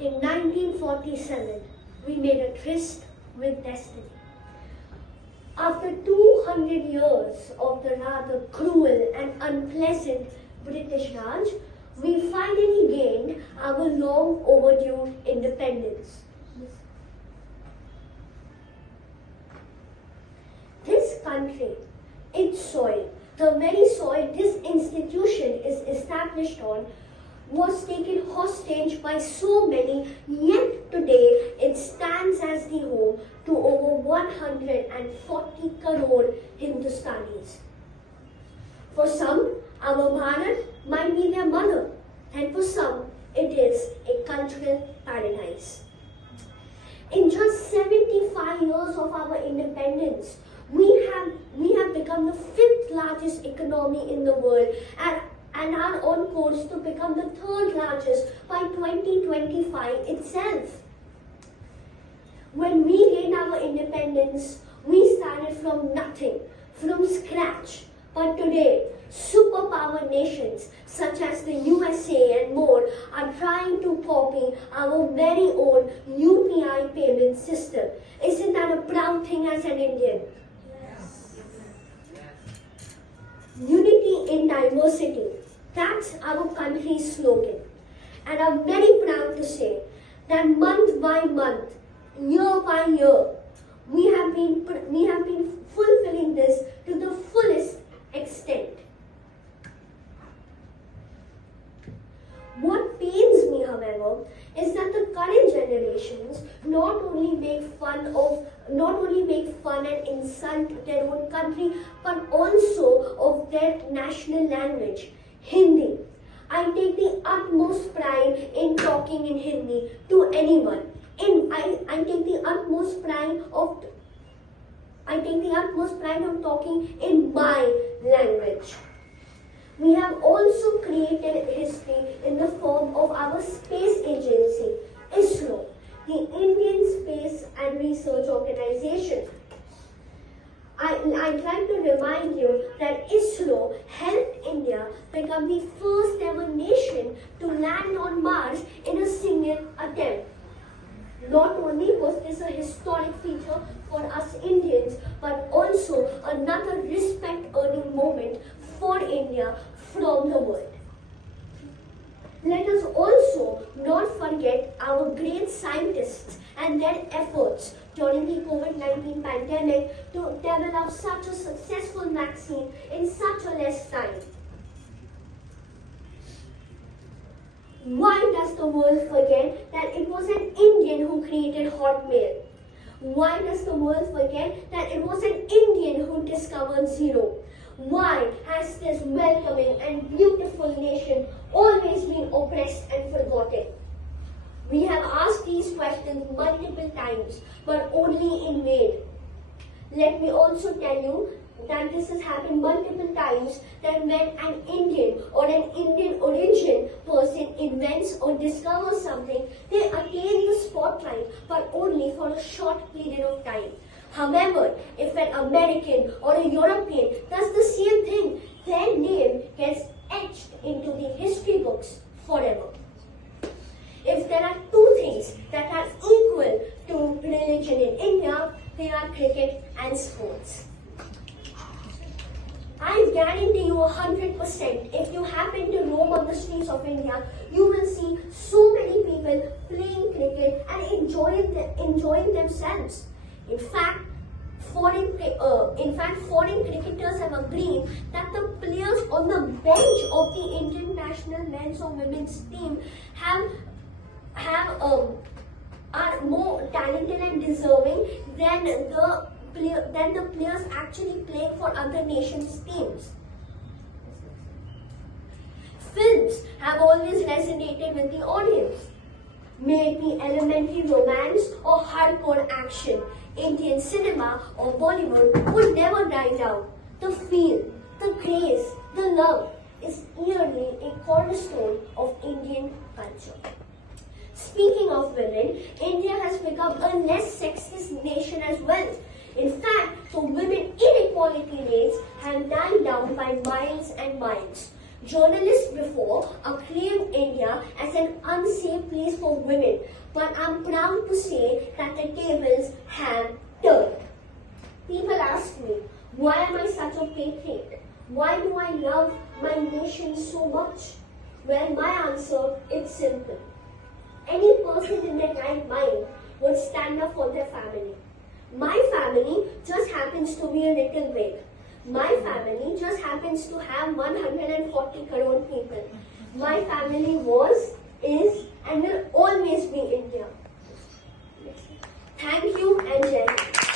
In 1947, we made a tryst with destiny. After 200 years of the rather cruel and unpleasant British Raj, we finally gained our long overdue independence. This country, its soil, the very soil this institution is established on, was taken hostage by so many, yet today it stands as the home to over 140 crore Hindustanis. For some, our Bharat might be their mother, and for some, it is a cultural paradise. In just 75 years of our independence, we have become the 5th largest economy in the world and are on course to become the 3rd largest by 2025 itself. When we gained our independence, we started from nothing, from scratch. But today, superpower nations such as the USA and more are trying to copy our very own UPI payment system. Isn't that a proud thing as an Indian? Yes. Unity in diversity. That's our country's slogan. And I'm very proud to say that month by month, year by year, we have been fulfilling this to the fullest extent. What pains me, however, is that the current generations not only make fun and insult their own country, but also of their national language, Hindi. I take the utmost pride in talking in Hindi to anyone. I take the utmost pride of talking in my language. We have also created history in the form of our space agency, ISRO, the Indian Space and Research Organization. I'd like to remind you that ISRO helped India become the first ever nation to land on Mars in a single attempt. Not only was this a historic feature for us Indians, but also another respect-earning moment for India from the world. Let us also not forget our great scientists and their efforts during the COVID-19 pandemic to develop such a successful vaccine in such a less time. Why does the world forget that it was an Indian who created Hotmail? Why does the world forget that it was an Indian who discovered Zero? Why has this welcoming and beautiful nation always been oppressed and forgotten? We have asked these questions multiple times, but only in vain. Let me also tell you that this has happened multiple times, that when an Indian or an Indian origin person invents or discovers something, they attain the spotlight, but only for a short period of time. However, if an American or a European does the same thing, their name gets etched into the history books forever. If there are two things that are equal to religion in India, they are cricket and sports. I guarantee you 100%, if you happen to roam on the streets of India, you will see so many people playing cricket and enjoying themselves. In fact, foreign cricketers have agreed that the players on the bench of the Indian national men's or women's team are more talented and deserving than the players actually playing for other nations' teams. Films have always resonated with the audience. May it be elementary romance or hardcore action, Indian cinema or Bollywood would never die down. The feel, the grace, the love is yearly a cornerstone of Indian culture. Speaking of women, India has become a less sexist nation as well. In fact, the women inequality rates have died down by miles and miles. Journalists before acclaimed India India as an unsafe place for women, but I'm proud to say that the tables have turned. People ask me, why am I such a patriot? Why do I love my nation so much? Well, my answer is simple. Any person in their right mind would stand up for their family. My family just happens to be a little big. My family just happens to have 140 crore people. My family was, is, and will always be India. Thank you and Jai Hind.